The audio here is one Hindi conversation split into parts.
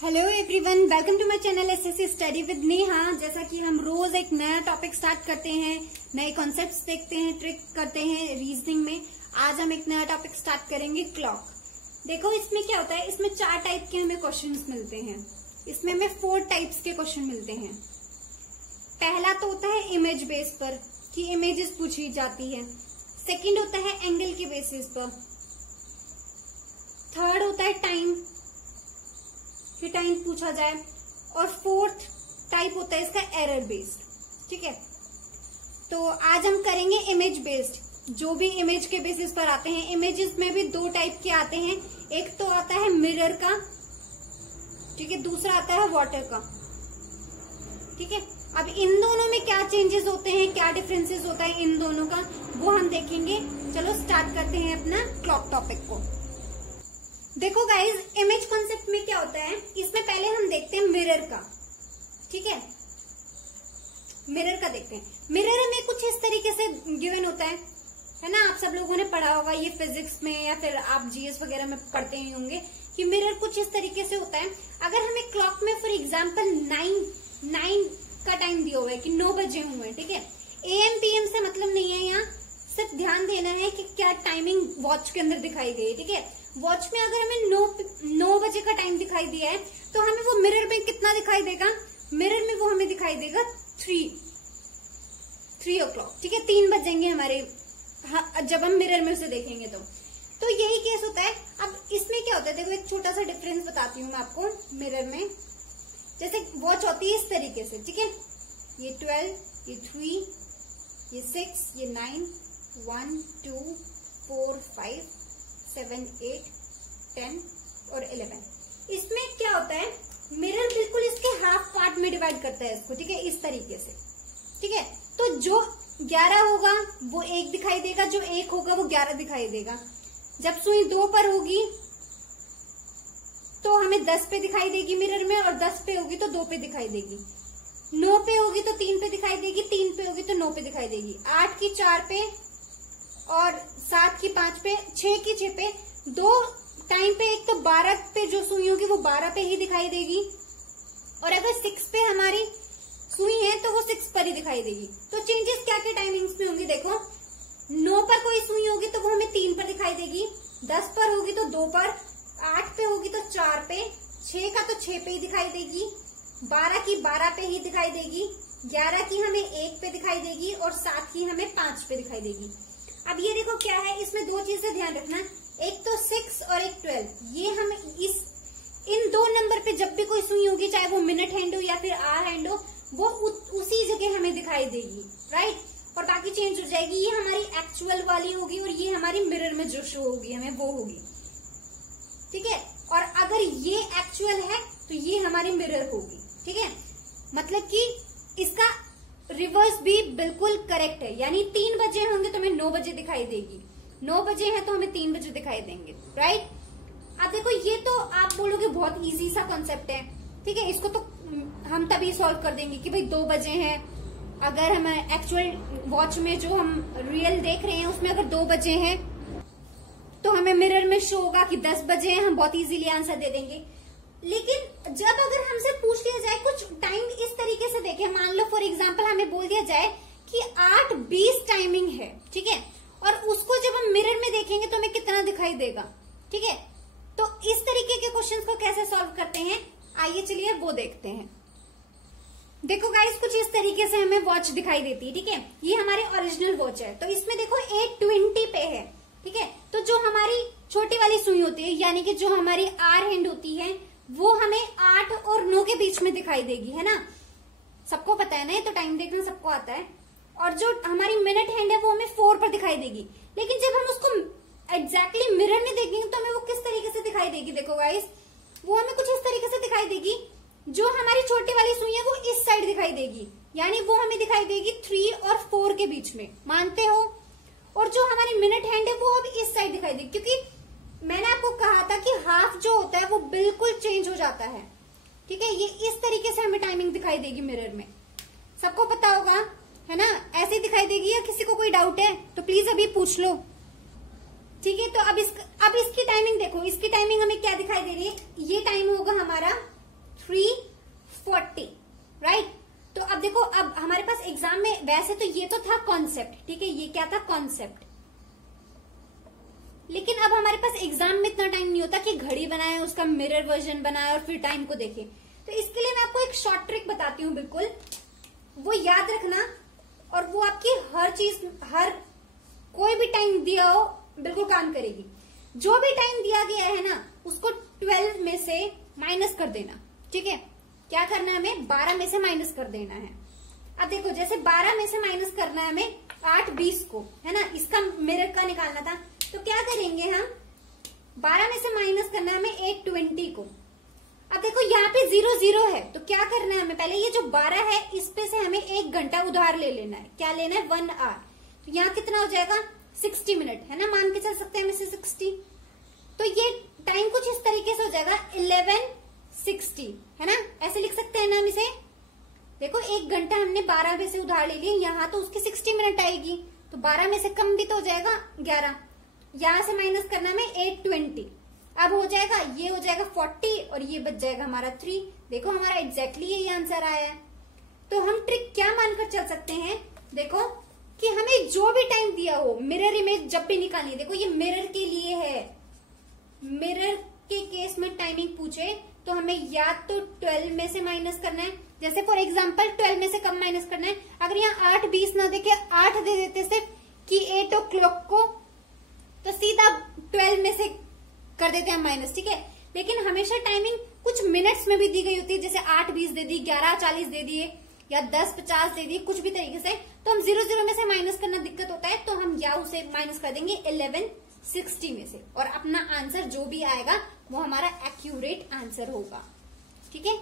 Hello everyone, welcome to my channel SSC study with Neha. जैसा कि हम रोज एक नया टॉपिक स्टार्ट करते हैं, नए कॉन्सेप्ट्स देखते हैं, ट्रिक करते हैं रीजनिंग में। आज हम एक नया टॉपिक स्टार्ट करेंगे, क्लॉक। देखो इसमें क्या होता है, इसमें 4 टाइप के हमें क्वेश्चंस मिलते हैं। इसमें हमें 4 टाइप्स के क्वेश्चन मिलते हैं। पहला तो होता है इमेज बेस पर, कि इमेजेस पूछी जाती है। सेकेंड होता है एंगल के बेसिस पर। थर्ड होता है टाइम, कि टाइम पूछा जाए। और फोर्थ टाइप होता है इसका एरर बेस्ड। ठीक है, तो आज हम करेंगे इमेज बेस्ड। जो भी इमेज के बेसिस पर आते हैं, इमेजेस में भी 2 टाइप के आते हैं। एक तो आता है मिरर का, ठीक है, दूसरा आता है वाटर का। ठीक है, अब इन दोनों में क्या चेंजेस होते हैं, क्या डिफरेंसेस होता है इन दोनों का, वो हम देखेंगे। चलो स्टार्ट करते हैं अपना क्लॉक टॉपिक को। देखो गाइज, इमेज कॉन्सेप्ट में क्या होता है, इसमें पहले हम देखते हैं मिरर का। ठीक है, मिरर का देखते हैं। मिरर में कुछ इस तरीके से गिवन होता है ना। आप सब लोगों ने पढ़ा होगा ये फिजिक्स में, या फिर आप जीएस वगैरह में पढ़ते ही होंगे कि मिरर कुछ इस तरीके से होता है। अगर हमें क्लॉक में फॉर एग्जाम्पल 9 का टाइम दिया हुआ है कि 9 बजे हुए हैं, ठीक है, AM PM से मतलब नहीं है। यहाँ सिर्फ ध्यान देना है कि क्या टाइमिंग वॉच के अंदर दिखाई गई है। ठीक है, वॉच में अगर हमें 9 बजे का टाइम दिखाई दिया है, तो हमें वो मिरर में कितना दिखाई देगा, मिरर में वो हमें दिखाई देगा 3 o'clock। ठीक है, 3 बजेंगे हमारे, जब हम मिरर में उसे देखेंगे तो यही केस होता है। अब इसमें क्या होता है, देखो एक छोटा सा डिफरेंस बताती हूँ मैं आपको। मिरर में जैसे वॉच होती है इस तरीके से, ठीक है, ये 12, ये 3, ये 6, ये 9, 1 2 4 5 7 8 10 और 11। इसमें क्या होता है, मिरर बिल्कुल इसके हाफ पार्ट में डिवाइड करता है इसको। ठीक है, इस तरीके से। ठीक है, तो जो 11 होगा वो 1 दिखाई देगा, जो 1 होगा वो 11 दिखाई देगा। जब सुई 2 पर होगी तो हमें 10 पे दिखाई देगी मिरर में, और 10 पे होगी तो 2 पे दिखाई देगी। 9 पे होगी तो 3 पे दिखाई देगी, 3 पे होगी तो 9 पे दिखाई देगी। 8 की 4 पे, और 7 की 5 पे, 6 की 6 पे। 2 टाइम पे एक तो 12 पे जो सुई होगी वो 12 पे ही दिखाई देगी, और अगर 6 पे हमारी सुई है तो वो 6 पर ही दिखाई देगी। तो चेंजेस क्या क्या टाइमिंग्स में होंगी, देखो 9 पर कोई सुई होगी तो वो हमें 3 पर दिखाई देगी, 10 पर होगी तो 2 पर, 8 पे होगी तो 4 पे, 6 का तो 6 पे ही दिखाई देगी, 12 की 12 पे ही दिखाई देगी, 11 की हमें 1 पे दिखाई देगी, और 7 की हमें 5 पे दिखाई देगी। अब ये देखो क्या है, इसमें 2 चीजें ध्यान रखना, एक तो 6 और एक 12। ये हम इन 2 नंबर पे जब भी कोई सुई होगी, चाहे वो मिनट हैंड हो या फिर आवर हैंड हो, वो उसी जगह हमें दिखाई देगी, राइट। और बाकी चेंज हो जाएगी। ये हमारी एक्चुअल वाली होगी, और ये हमारी मिरर में जो शो होगी हमें वो होगी। ठीक है, और अगर ये एक्चुअल है तो ये हमारी मिरर होगी। ठीक है, मतलब कि इसका रिवर्स भी बिल्कुल करेक्ट है। यानी 3 बजे होंगे तो हमें 9 बजे दिखाई देगी, 9 बजे है तो हमें 3 बजे दिखाई देंगे, राइट। अब देखो ये तो आप बोलोगे बहुत इजी सा कॉन्सेप्ट है, ठीक है, इसको तो हम तभी सॉल्व कर देंगे कि भाई 2 बजे हैं। अगर हम एक्चुअल वॉच में जो हम रियल देख रहे हैं उसमें अगर 2 बजे हैं तो हमें मिरर में शो होगा कि 10 बजे हैं, हम बहुत इजीली आंसर दे देंगे। लेकिन जब अगर हमसे पूछ लिया जाए कुछ टाइम इस तरीके से देखें, मान लो फॉर एग्जांपल हमें बोल दिया जाए कि 8:20 टाइमिंग है, ठीक है, और उसको जब हम मिरर में देखेंगे तो हमें कितना दिखाई देगा। ठीक है, तो इस तरीके के क्वेश्चंस को कैसे सॉल्व करते हैं, आइए चलिए वो देखते हैं। देखो गाइस, कुछ इस तरीके से हमें वॉच दिखाई देती है। ठीक है, ये हमारी ओरिजिनल वॉच है, तो इसमें देखो 8:20 पे है। ठीक है, तो जो हमारी छोटी वाली सुई होती है, यानी कि जो हमारी आर हैंड होती है, वो हमें 8 और 9 के बीच में दिखाई देगी, है ना। सबको पता है ना, ये तो टाइम देखना सबको आता है। और जो हमारी मिनट हैंड है वो हमें 4 पर दिखाई देगी। लेकिन जब हम उसको एग्जैक्टली मिरर में देखेंगे तो हमें वो किस तरीके से दिखाई देगी, देखो गाइस, वो हमें कुछ इस तरीके से दिखाई देगी। जो हमारी छोटी वाली सुई है वो इस साइड दिखाई देगी, यानी वो हमें दिखाई देगी 3 और 4 के बीच में, मानते हो। और जो हमारी मिनट हैंड है वो अब इस साइड दिखाई देगी, क्योंकि मैंने आपको कहा था कि हाफ जो होता है वो बिल्कुल चेंज हो जाता है। ठीक है, ये इस तरीके से हमें टाइमिंग दिखाई देगी मिरर में, सबको पता होगा, है ना। ऐसे दिखाई देगी, या किसी को कोई डाउट है तो प्लीज अभी पूछ लो। ठीक है, तो अब इसकी टाइमिंग देखो, इसकी टाइमिंग हमें क्या दिखाई दे रही है, ये टाइम होगा हमारा 340, राइट। तो अब देखो, अब हमारे पास एग्जाम में वैसे तो ये तो था कॉन्सेप्ट, ठीक है, ये क्या था, कॉन्सेप्ट। लेकिन अब हमारे पास एग्जाम में इतना टाइम नहीं होता कि घड़ी बनाए, उसका मिरर वर्जन बनाए और फिर टाइम को देखे। तो इसके लिए मैं आपको एक शॉर्ट ट्रिक बताती हूँ, बिल्कुल वो याद रखना, और वो आपकी हर चीज, हर कोई भी टाइम दिया हो बिल्कुल काम करेगी। जो भी टाइम दिया गया है ना, उसको 12 में से माइनस कर देना, ठीक है। क्या करना है हमें, 12 में से माइनस कर देना है। अब देखो, जैसे 12 में से माइनस करना है हमें 8:20 को, है ना, इसका मिरर का निकालना था। तो क्या करेंगे हम, 12 में से माइनस करना है हमें 8:20 को। अब देखो यहाँ पे 0 0 है, तो क्या करना है हमें, पहले ये जो 12 है इस पे से हमें 1 घंटा उधार ले लेना है। क्या लेना है, 1 आवर। तो यहाँ कितना हो जाएगा, 60 मिनट, है ना, मान के चल सकते हैं हम इसे 60। तो ये टाइम कुछ इस तरीके से हो जाएगा 11:60, है ना, ऐसे लिख सकते हैं ना हम इसे। देखो 1 घंटा हमने 12 में से उधार ले लिया, यहाँ तो उसकी 60 मिनट आएगी, तो 12 में से कम भी तो हो जाएगा 11, यहां से माइनस करना में 8:20। अब हो जाएगा, ये हो जाएगा 40 और ये बच जाएगा हमारा 3। देखो हमारा एग्जैक्टली यही आंसर आया है। तो हम ट्रिक क्या मानकर चल सकते हैं, देखो कि हमें जो भी टाइम दिया हो, मिरर इमेज जब भी निकालनी है, देखो ये मिरर के लिए है। मिरर के केस में टाइमिंग पूछे तो हमें या तो 12 में से माइनस करना है, जैसे फॉर एग्जाम्पल 12 में से कम माइनस करना है। अगर यहाँ 8:20 ना देके 8 दे देते सिर्फ कि 8 o'clock को, तो सीधा 12 में से कर देते हैं माइनस, ठीक है। लेकिन हमेशा टाइमिंग कुछ मिनट्स में भी दी गई होती है, जैसे 8:20 दे दी, 11:40 दे दिए या 10:50 दे दिए, कुछ भी तरीके से। तो हम 0 0 में से माइनस करना दिक्कत होता है, तो हम या उसे माइनस कर देंगे 11:60 में से, और अपना आंसर जो भी आएगा वो हमारा एक्यूरेट आंसर होगा, ठीक है।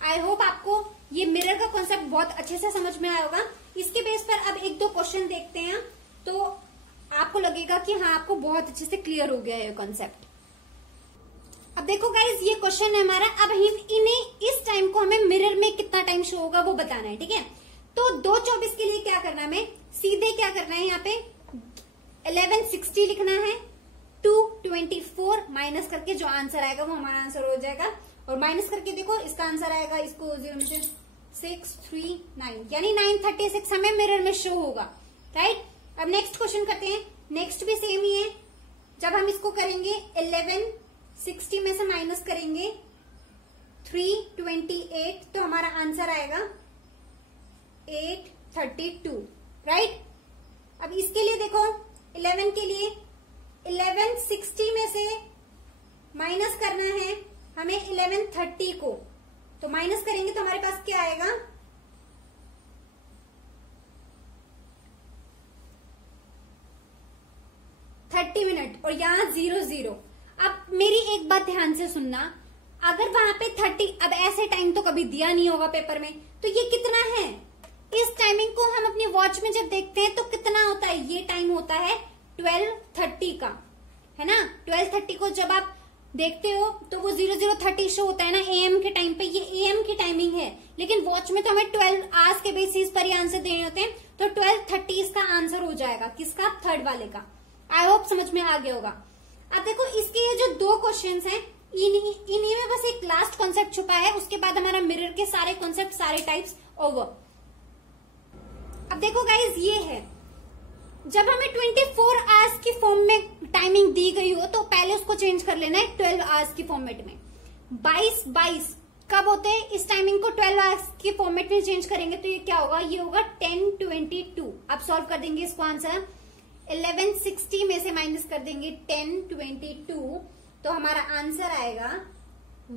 आई होप आपको ये मिरर का कॉन्सेप्ट बहुत अच्छे से समझ में आया होगा। इसके बेस पर अब 1-2 क्वेश्चन देखते हैं, तो आपको लगेगा कि हाँ, आपको बहुत अच्छे से क्लियर हो गया है कॉन्सेप्ट। अब देखो गाइज, ये क्वेश्चन है हमारा। अब इन्हें इस टाइम को हमें मिरर में कितना टाइम शो होगा वो बताना है, ठीक है। तो 2:24 के लिए क्या करना है हमें, सीधे क्या करना है, यहाँ पे 11:60 लिखना है, 2:24 माइनस करके जो आंसर आएगा वो हमारा आंसर हो जाएगा। और माइनस करके देखो इसका आंसर आएगा, इसको 0 में से 639, यानी 9:36 हमें मिरर में शो होगा, राइट। अब नेक्स्ट क्वेश्चन करते हैं। नेक्स्ट भी सेम ही है। जब हम इसको करेंगे 11:60 में से माइनस करेंगे 328, तो हमारा आंसर आएगा 832, राइट। अब इसके लिए देखो 11 के लिए 11:60 में से माइनस करना है हमें 11:30 को, तो माइनस करेंगे तो हमारे पास क्या आएगा, 30 मिनट, और यहाँ 0 0। अब मेरी एक बात ध्यान से सुनना, अगर वहां पे 30, अब ऐसे टाइम तो कभी दिया नहीं होगा पेपर में, तो ये कितना है, इस टाइमिंग को हम अपनी वॉच में जब देखते हैं तो कितना होता है, ये टाइम होता है 12:30 का, है ना। 12:30 को जब आप देखते हो तो वो 00:30 शो होता है ना AM के टाइम पे, ये AM की टाइमिंग है, लेकिन वॉच में तो हमें 12 आवर्स के बेसिस पर ही आंसर देने होते हैं। तो 12:30 इसका आंसर हो जाएगा, किसका, थर्ड वाले का। आई होप समझ में आ गया होगा। अब देखो इसके ये जो 2 क्वेश्चंस हैं, इन्हीं में बस एक लास्ट कॉन्सेप्ट छुपा है, उसके बाद हमारा मिरर के सारे कॉन्सेप्ट, सारे टाइप्स ओवर। अब देखो गाइज, ये है जब हमें 24 आवर्स की फॉर्म में टाइमिंग दी गई हो तो पहले उसको चेंज कर लेना है 12 आवर्स की फॉर्मेट में। 22 कब होते हैं, इस टाइमिंग को 12 आवर्स की फॉर्मेट में चेंज करेंगे तो ये क्या होगा, ये होगा 10:22। अब सॉल्व कर देंगे इसको आंसर, 11:60 में से माइनस कर देंगे 10:22, तो हमारा आंसर आएगा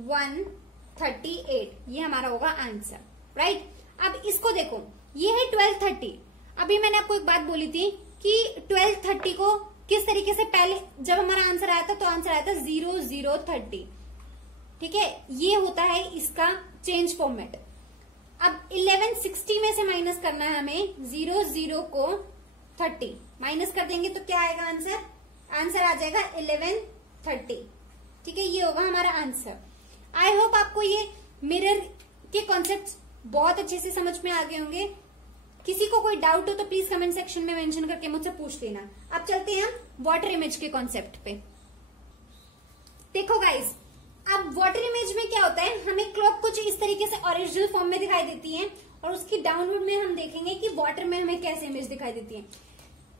138। ये हमारा होगा आंसर, राइट। अब इसको देखो, ये है 12:30। अभी मैंने आपको एक बात बोली थी कि 12:30 को किस तरीके से, पहले जब हमारा आंसर आया था तो आंसर आया था 00:30, ठीक है। ये होता है इसका चेंज फॉर्मेट। अब 11:60 में से माइनस करना है हमें 00 को 30, माइनस कर देंगे तो क्या आएगा आंसर, आंसर आ जाएगा 11:30, ठीक है। ये होगा हमारा आंसर। आई होप आपको ये मिरर के कॉन्सेप्ट बहुत अच्छे से समझ में आ गए होंगे। किसी को कोई डाउट हो तो प्लीज कमेंट सेक्शन में मेंशन करके मुझसे पूछ लेना। अब चलते हैं हम वाटर इमेज के कॉन्सेप्ट पे। देखो गाइस, अब वाटर इमेज में क्या होता है, हमें क्लॉक को कुछ इस तरीके से ओरिजिनल फॉर्म में दिखाई देती है, और उसकी डाउनलोड में हम देखेंगे कि वाटर में हमें कैसे इमेज दिखाई देती है।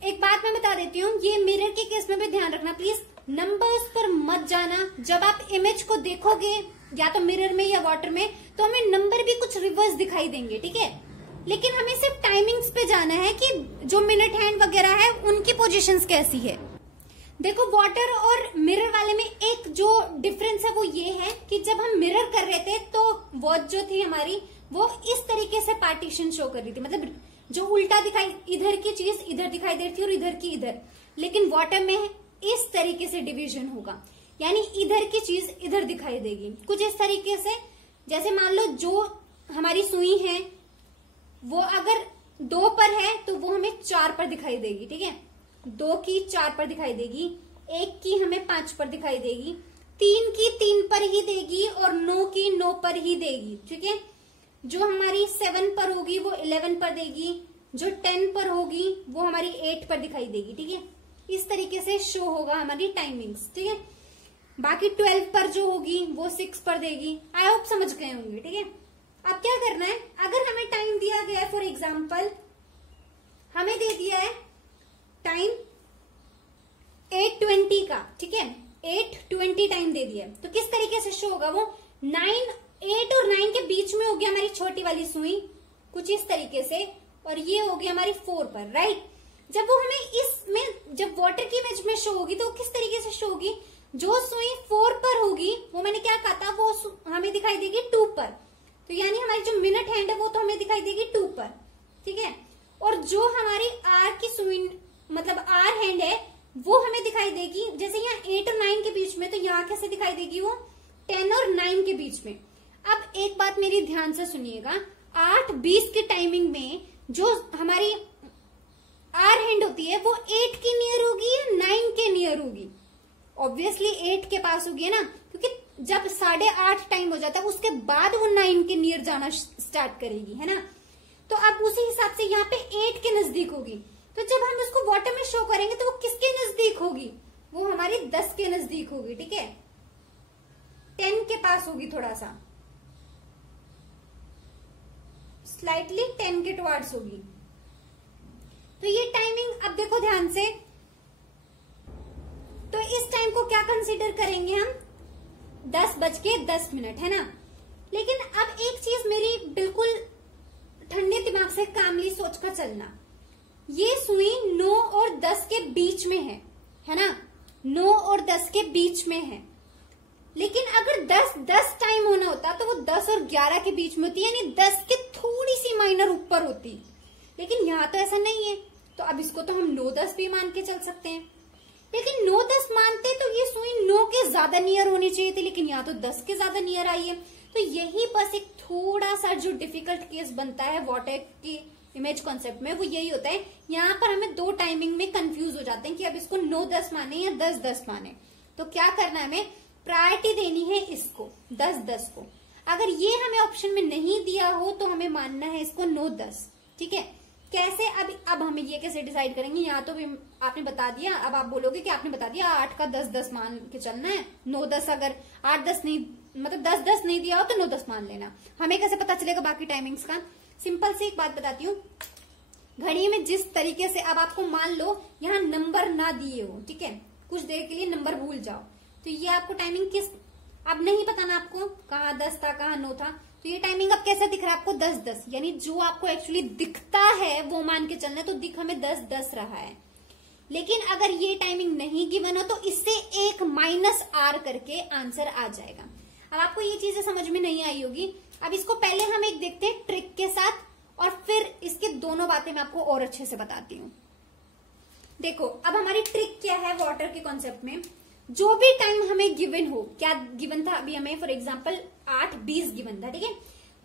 एक बात मैं बता देती हूँ, ये मिरर के केस में भी ध्यान रखना प्लीज, नंबर्स पर मत जाना। जब आप इमेज को देखोगे या तो मिरर में या वाटर में, तो हमें नंबर भी कुछ रिवर्स दिखाई देंगे, ठीक है, लेकिन हमें सिर्फ टाइमिंग्स पे जाना है कि जो मिनट हैंड वगैरह है उनकी पोजीशंस कैसी है। देखो वाटर और मिरर वाले में एक जो डिफरेंस है वो ये है कि जब हम मिरर कर रहे थे तो वॉच जो थी हमारी वो इस तरीके से पार्टीशन शो कर रही थी, मतलब जो उल्टा दिखाई, इधर की चीज इधर दिखाई दे रही थी और इधर की इधर। लेकिन वाटर में इस तरीके से डिवीजन होगा, यानी इधर की चीज इधर दिखाई देगी, कुछ इस तरीके से। जैसे मान लो जो हमारी सुई है वो अगर 2 पर है तो वो हमें 4 पर दिखाई देगी, ठीक है, 2 की 4 पर दिखाई देगी, 1 की हमें 5 पर दिखाई देगी, 3 की 3 पर ही देगी और 9 की 9 पर ही देगी, ठीक है। जो हमारी 7 पर होगी वो 11 पर देगी, जो 10 पर होगी वो हमारी 8 पर दिखाई देगी, ठीक है। इस तरीके से शो होगा हमारी टाइमिंग्स, ठीक है। बाकी 12 पर जो होगी वो 6 पर देगी। आई होप समझ गए होंगे, ठीक है। अब क्या करना है, अगर हमें टाइम दिया गया है, फॉर एग्जाम्पल हमें दे दिया है टाइम 8:20 का, ठीक है, 8:20 टाइम दे दिया है, तो किस तरीके से शो होगा वो 8 और 9 के बीच में होगी हमारी छोटी वाली सुई, कुछ इस तरीके से, और ये होगी हमारी 4 पर, राइट। जब वो हमें इसमें, जब वाटर की इमेज में शो होगी तो किस तरीके से शो होगी, जो सुई 4 पर होगी वो मैंने क्या कहा था, वो हमें दिखाई देगी 2 पर, तो यानी हमारी जो मिनट हैंड है वो तो हमें दिखाई देगी 2 पर, ठीक है। और जो हमारी आर की सुई, मतलब आर हैंड है, वो हमें दिखाई देगी, जैसे यहाँ 8 और 9 के बीच में, तो यहाँ कैसे दिखाई देगी वो 10 और 9 के बीच में। अब एक बात मेरी ध्यान से सुनिएगा, 8:20 की टाइमिंग में जो हमारी आर हैंड होती है वो 8 के नियर होगी या 9 के नियर होगी? ऑब्वियसली 8 के पास होगी ना, क्योंकि जब 8:30 टाइम हो जाता है उसके बाद वो 9 के नियर जाना स्टार्ट करेगी, है ना। तो अब उसी हिसाब से यहाँ पे 8 के नजदीक होगी, तो जब हम उसको वाटर में शो करेंगे तो वो किसके नजदीक होगी, वो हमारी 10 के नजदीक होगी, ठीक है, 10 के पास होगी, थोड़ा सा स्लाइटली 10 के टुवार्ड्स होगी। तो ये टाइमिंग अब देखो ध्यान से, तो इस टाइम को क्या कंसीडर करेंगे हम, 10:10, है ना। लेकिन अब एक चीज मेरी बिल्कुल ठंडे दिमाग से कामली सोचकर चलना, ये सुई 9 और 10 के बीच में है ना, 9 और 10 के बीच में है। लेकिन अगर 10:10 टाइम होना होता तो वो 10 और 11 के बीच में होती, यानी 10 के थोड़ी सी माइनर ऊपर होती, लेकिन यहाँ तो ऐसा नहीं है। तो अब इसको तो हम 9:10 भी मान के चल सकते हैं, लेकिन 9:10 मानते तो ये सुई 9 के ज्यादा नियर होनी चाहिए थी, लेकिन यहाँ तो 10 के ज्यादा नियर आई है। तो यही बस एक थोड़ा सा जो डिफिकल्ट केस बनता है वाटर की इमेज कॉन्सेप्ट में, वो यही होता है, यहाँ पर हमें 2 टाइमिंग में कंफ्यूज हो जाते हैं कि अब इसको 9:10 माने या 10:10 माने। तो क्या करना है, हमें प्रायोरिटी देनी है इसको 10:10 को। अगर ये हमें ऑप्शन में नहीं दिया हो तो हमें मानना है इसको 9:10, ठीक है। कैसे, अब हमें ये कैसे डिसाइड करेंगे, यहाँ तो भी आपने बता दिया, अब आप बोलोगे कि आपने बता दिया 8 का 10:10 मान के चलना है, 9:10 अगर 8:10 नहीं, मतलब 10:10 नहीं दिया हो तो 9:10 मान लेना। हमें कैसे पता चलेगा बाकी टाइमिंग्स का? सिंपल से एक बात बताती हूँ, घड़ी में जिस तरीके से, अब आपको मान लो यहाँ नंबर ना दिए हो, ठीक है, कुछ देर के लिए नंबर भूल जाओ, तो ये आपको टाइमिंग किस, अब नहीं पता ना आपको कहाँ 10 था कहाँ 9 था, तो ये टाइमिंग अब कैसे दिख रहा है आपको 10:10, यानी जो आपको एक्चुअली दिखता है वो मान के चलना है, तो दिख हमें 10:10 रहा है। लेकिन अगर ये टाइमिंग नहीं गिवन हो तो इससे एक -r करके आंसर आ जाएगा। अब आपको ये चीजें समझ में नहीं आई होगी, अब इसको पहले हम एक देखते हैं ट्रिक के साथ, और फिर इसके दोनों बातें मैं आपको और अच्छे से बताती हूँ। देखो अब हमारी ट्रिक क्या है वाटर के कॉन्सेप्ट में, जो भी टाइम हमें गिवन हो, क्या गिवन था अभी हमें, फॉर एग्जांपल 8:20 गिवन था, ठीक है,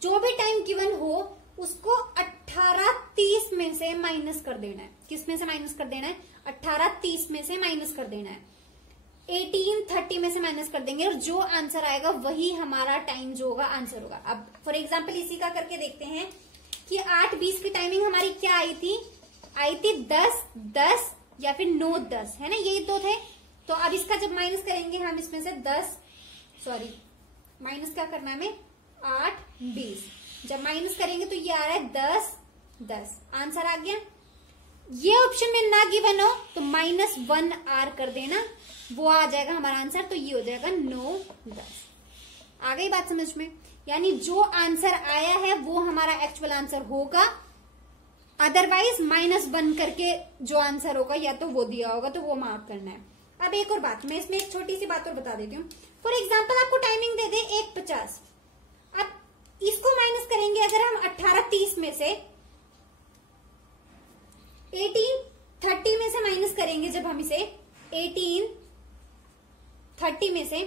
जो भी टाइम गिवन हो उसको 18:30 में से माइनस कर देना है। किस में से माइनस कर देना है? 18:30 में से माइनस कर देना है, 18:30 में से माइनस कर देंगे, और जो आंसर आएगा वही हमारा टाइम जो होगा आंसर होगा। अब फॉर एग्जाम्पल इसी का करके देखते हैं कि 8:20 की टाइमिंग हमारी क्या आई थी 10:10 या फिर 9:10, है ना, यही दो थे। तो अब इसका जब माइनस करेंगे हम इसमें से 10, सॉरी माइनस क्या करना है हमें, 8, 20। जब माइनस करेंगे तो ये आ रहा है 10, 10। आंसर आ गया। ये ऑप्शन में ना गिवन हो तो -1R कर देना, वो आ जाएगा हमारा आंसर। तो ये हो जाएगा 9, 10। आ गई बात समझ में? यानी जो आंसर आया है वो हमारा एक्चुअल आंसर होगा, अदरवाइज -1 करके जो आंसर होगा या तो वो दिया होगा तो वो मार्क करना है। अब एक और बात, मैं इसमें एक छोटी सी बात और बता देती हूँ। फॉर एग्जाम्पल आपको टाइमिंग दे दे 1:50, अब इसको माइनस करेंगे अगर हम 18:30 में से 18:30 में से माइनस करेंगे, जब हम इसे 18:30 में से,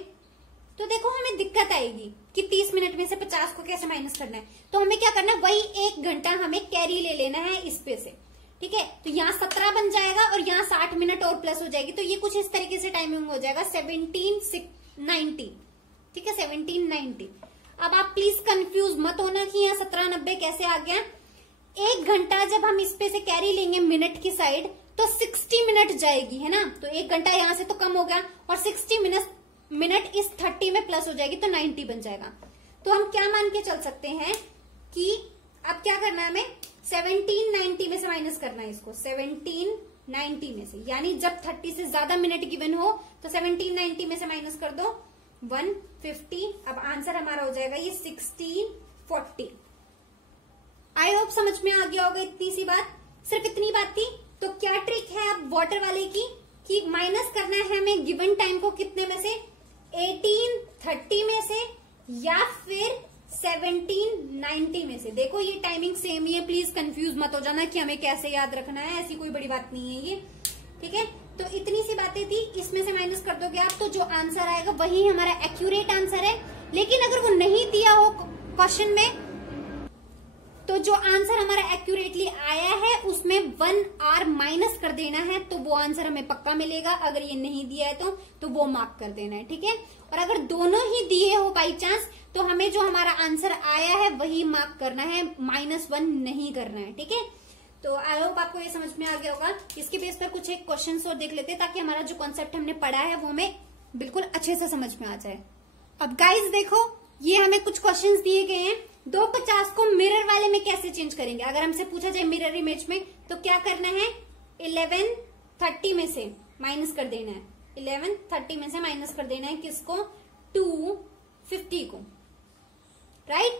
तो देखो हमें दिक्कत आएगी कि 30 मिनट में से 50 को कैसे माइनस करना है। तो हमें क्या करना है, वही 1 घंटा हमें कैरी ले लेना है इस पे से, ठीक है। तो यहाँ 17 बन जाएगा और यहाँ 60 मिनट और प्लस हो जाएगी। तो ये कुछ इस तरीके से टाइमिंग हो जाएगा 17:90, ठीक है, 17:90। अब आप प्लीज कंफ्यूज मत होना कि यहाँ 17:90 कैसे आ गया। 1 घंटा जब हम इस पे से कैरी लेंगे मिनट की साइड तो 60 मिनट जाएगी, है ना। तो 1 घंटा यहाँ से तो कम हो गया और 60 मिनट इस 30 में प्लस हो जाएगी तो 90 बन जाएगा। तो हम क्या मान के चल सकते हैं कि अब क्या करना है, हमें 17:90 में से माइनस करना है इसको, 17:90 में से, यानी जब 30 से ज्यादा मिनट गिवन हो तो 17:90 में से माइनस कर दो 150। अब आंसर हमारा हो जाएगा ये 1640। आई होप समझ में आ गया होगा इतनी सी बात, सिर्फ इतनी बात थी। तो क्या ट्रिक है अब वाटर वाले की कि माइनस करना है हमें गिवन टाइम को कितने में से, 18:30 में से या फिर 17:90 में से। देखो ये टाइमिंग सेम ही है, प्लीज कंफ्यूज मत हो जाना कि हमें कैसे याद रखना है, ऐसी कोई बड़ी बात नहीं है ये, ठीक है। तो इतनी सी बातें थी, इसमें से माइनस कर दोगे आप तो जो आंसर आएगा वही हमारा एक्यूरेट आंसर है। लेकिन अगर वो नहीं दिया हो क्वेश्चन में तो जो आंसर हमारा एक्यूरेटली आया है उसमें 1R माइनस कर देना है, तो वो आंसर हमें पक्का मिलेगा। अगर ये नहीं दिया है तो वो मार्क कर देना है, ठीक है। और अगर दोनों ही दिए हो बाई चांस तो हमें जो हमारा आंसर आया है वही मार्क करना है, -1 नहीं करना है, ठीक है। तो आई होप आपको ये समझ में आ गया होगा। इसके बेस पर कुछ एक क्वेश्चन और देख लेते हैं ताकि हमारा जो कॉन्सेप्ट हमने पढ़ा है वो हमें बिल्कुल अच्छे से समझ में आ जाए। अब गाइज देखो, ये हमें कुछ क्वेश्चंस दिए गए हैं। 250 को मिरर वाले में कैसे चेंज करेंगे, अगर हमसे पूछा जाए मिरर इमेज में तो क्या करना है, 11:30 में से माइनस कर देना है, 11:30 में से माइनस कर देना है किसको, 250 को, राइट,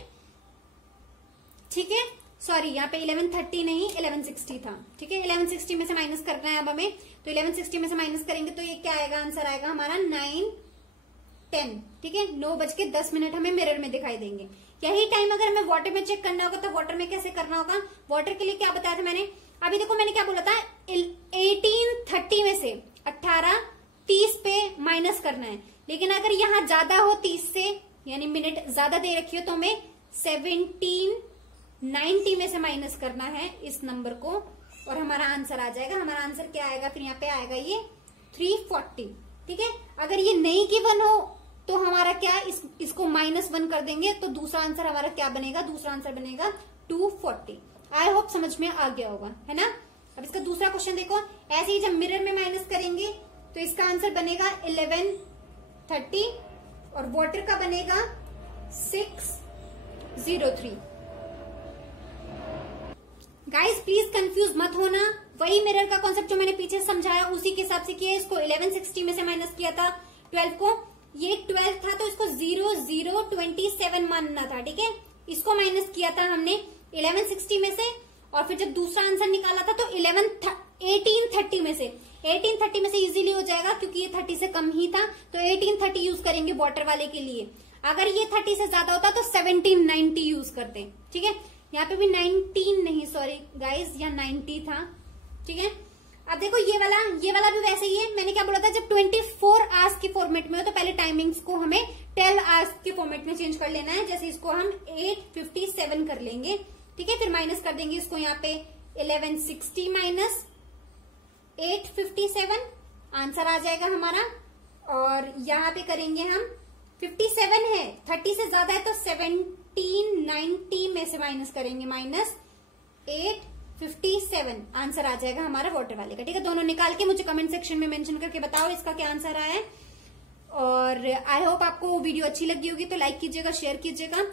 ठीक है। सॉरी यहाँ पे 11:30 नहीं 11:60 था, ठीक है। 11:60 में से माइनस करना है अब हमें, तो 11:60 में से माइनस करेंगे तो ये क्या आएगा, आंसर आएगा हमारा 9:10, ठीक है। 9:10 हमें मिरर में दिखाई देंगे। यही टाइम अगर हमें वाटर में चेक करना होगा तो वाटर में कैसे करना होगा, वाटर के लिए क्या बताया था मैंने, अभी देखो मैंने क्या बोला था, 18:30 में से 18:30 पे माइनस करना है। लेकिन अगर यहाँ ज्यादा हो 30 से, यानी मिनट ज्यादा दे रखी हो तो हमें 17:90 में से माइनस करना है इस नंबर को और हमारा आंसर आ जाएगा। हमारा आंसर क्या आएगा, फिर यहाँ पे आएगा ये 340, ठीक है। अगर ये नहीं गिवन हो तो हमारा क्या, इसको -1 कर देंगे तो दूसरा आंसर हमारा क्या बनेगा, दूसरा आंसर बनेगा 240। आई होप समझ में आ गया होगा, है ना। अब इसका दूसरा क्वेश्चन देखो, ऐसे ही जब मिरर में माइनस करेंगे तो इसका आंसर बनेगा 11:30 और वाटर का बनेगा 6:03। गाइस प्लीज कंफ्यूज मत होना, वही मिरर का कॉन्सेप्ट जो मैंने पीछे समझाया उसी के हिसाब से किया। इसको 11:60 में से माइनस किया था 12 को, ये 12 था तो इसको 0027 मानना था, ठीक है। इसको माइनस किया था हमने 11:60 में से और फिर जब दूसरा आंसर निकाला था तो 18:30 में से, 18:30 में से इजीली हो जाएगा क्योंकि ये 30 से कम ही था, तो 18:30 यूज करेंगे वाटर वाले के लिए। अगर ये 30 से ज्यादा होता तो 17:90 यूज करते, ठीक है। यहाँ पे भी 19 नहीं, सॉरी गाइज, यहाँ 90 था, ठीक है। अब देखो ये वाला भी वैसे ही है। मैंने क्या बोला था, जब 24 आवर्स के फॉर्मेट में हो तो पहले टाइमिंग्स को हमें 12 आवर्स के फॉर्मेट में चेंज कर लेना है। जैसे इसको हम 8:57 कर लेंगे, ठीक है। फिर माइनस कर देंगे इसको यहाँ पे 11:60 माइनस 8:57, आंसर आ जाएगा हमारा। और यहाँ पे करेंगे हम 57 है, 30 से ज्यादा है तो 17:90 में से माइनस करेंगे, -8:57, आंसर आ जाएगा हमारा वाटर वाले का, ठीक है। दोनों निकाल के मुझे कमेंट सेक्शन में मेंशन करके बताओ इसका क्या आंसर आया है। और आई होप आपको वीडियो अच्छी लगी होगी तो लाइक कीजिएगा, शेयर कीजिएगा।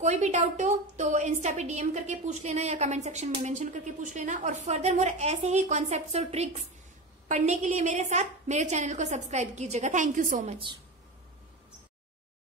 कोई भी डाउट हो तो इंस्टा पे डीएम करके पूछ लेना या कमेंट सेक्शन में मेंशन करके पूछ लेना। और फर्दर मोर ऐसे ही कॉन्सेप्ट्स और ट्रिक्स पढ़ने के लिए मेरे साथ मेरे चैनल को सब्सक्राइब कीजिएगा। Thank you so much.